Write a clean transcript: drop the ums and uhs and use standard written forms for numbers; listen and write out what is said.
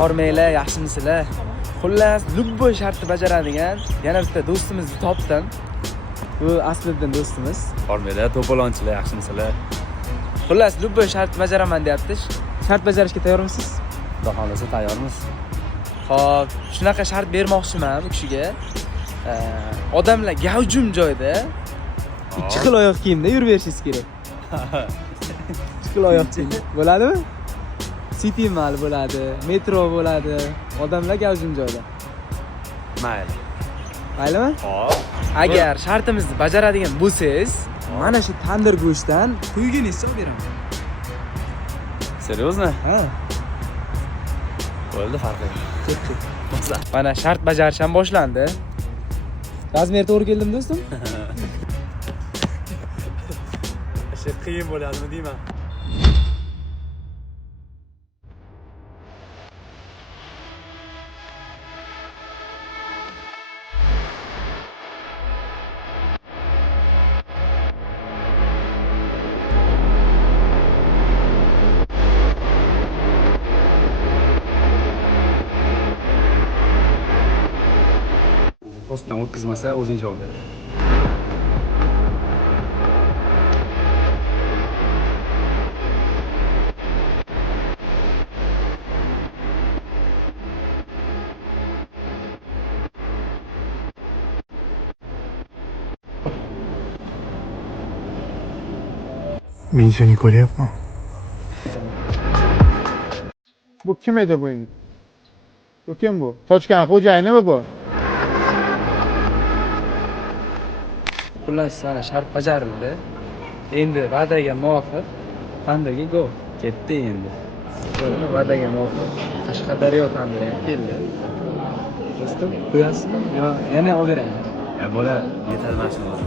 Hormanglar, yaxshimisizlar? Xullas, любой shartni bajaradigan yana bitta do'stimizni topdim. Bu Asliddin do'stimiz. Hormanglar, to'polonchilar, yaxshimisizlar? Xullas, любой shart bajaraman deyapti. Shart bajarishga tayyormisiz? Xudo xolasa tayyormiz. Xo'p, shunaqa shart bermoqchiman bu kishiga. Odamlar gavjum joyda 2 xil oyoq kiyimda yurib berishingiz kerak. 2 xil oyoq kiyim. Bo'ladimi? City Mall bo'ladi, metro bo'ladi. Odamlar gavjum joyda. Mayli. Maylimi? Hop. Agar shartimizni bajaradigan bo'lsangiz, mana shu tandir go'shtdan quyginizcha olib beraman. Серьезно? Ha. Bo'ldi, farqi yo'q. Mana shart bajarish ham boshlandi. Razmer to'g'ri keldim do'stim? Ishi qiyin bo'ladimi deyman. Postdan o'tkazmasa o'zing javob ber. Men seni ko'ryapman. Bu kim edi bu endi? Bu kim bu? Sochgan xo'jayinimi bu? Xullas, sana shart bajarildi. Endi va'daga muvofiq tandirga go. Ketdi endi. Va'daga muvofiq Qashqadaryo tandiri ham keldi. Do'stim, qo'yasizmi? Yo, yana olib beraymi? Ya bola, yetalmasin o'zi.